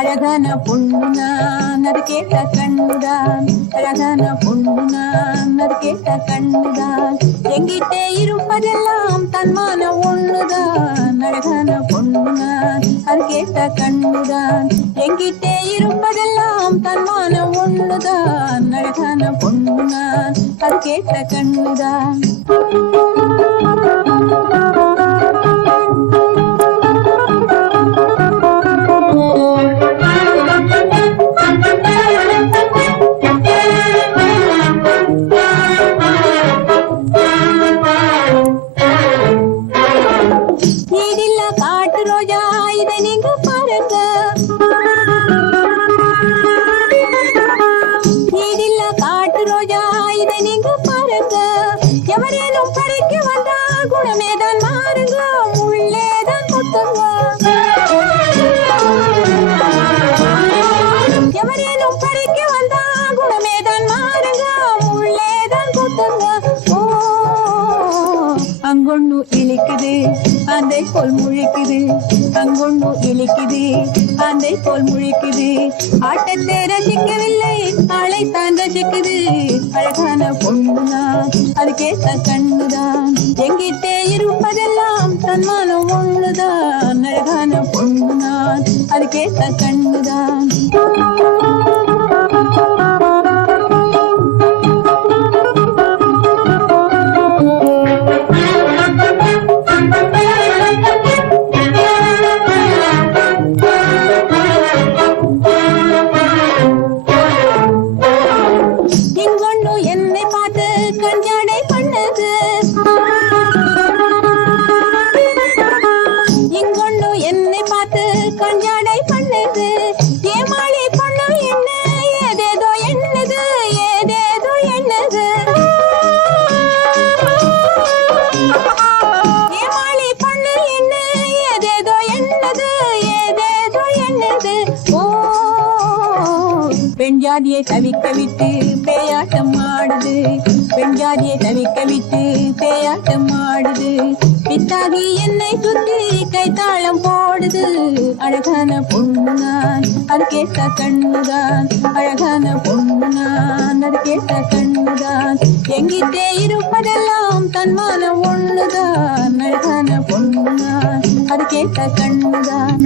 அழகான பொண்ணு நான் அது கேட்ட கண்ணுதான், அழகான பொண்ணு நான் அது கேட்ட கண்ணுதான், எங்கிட்டே இருப்பதெல்லாம் தன்மான ஒண்ணுதான். அழகான பொண்ணு நான் அது கேட்ட கண்ணுதான், எங்கிட்டே இருப்பதெல்லாம் தன்மான ஒண்ணுதான். அழகான பொண்ணு நான் அது கேட்ட கண்ணுதான். எவரேனும் பறிக்க வந்தா குணமேதான் மாறுங்க, முள்ளேதான் கொத்துங்க. எவரேனும் பறிக்க வந்தா குணமேதான் மாறுங்க, முள்ளேதான் கொத்துங்க. ஓ அங்கொண்ணு இழிக்குது அந்தை போல் முழிக்குது, அங்கொண்ணு இழிக்குது அந்தை போல் முழிக்குது. ஆட்டத்தை ரசிக்கவில்லை ஆளைத்தான் ரசிக்குது. அழகான பொண்ணுதான் அது கேட்ட கண்ணுதான், எங்கிட்டே இருப்பதெல்லாம் தன்மானம் ஒண்ணுதான். அழகான பொண்ணுதான் அது கேட்ட கண்ணுதான். கஞ்சாடை பண்ணது ஏமாளி பொண்ணு என்ன ஏதேதோ என்னது, ஏதேதோ என்னது. ஏமாளி பொண்ணு என்ன ஏதேதோ என்னது, ஏதேதோ என்னது. ஓ பெண் ஜாதியை தவிக்க விட்டு பேயாட்டம் ஆடுது, பெண் ஜாதியை தவிக்க விட்டு பேயாட்டம் ஆடுது. பித்தாகி என்னை சுத்தி கைத்தாளம் போடுது. அழகான பொண்ணு நான் அது கேட்ட கண்ணுதான், அழகான பொண்ணு நான் அது கேட்ட கண்ணுதான், எங்கிட்டே இருப்பதெல்லாம் தன்மான ஒண்ணுதான். அழகான பொண்ணு நான் அது கேட்ட கண்ணுதான்.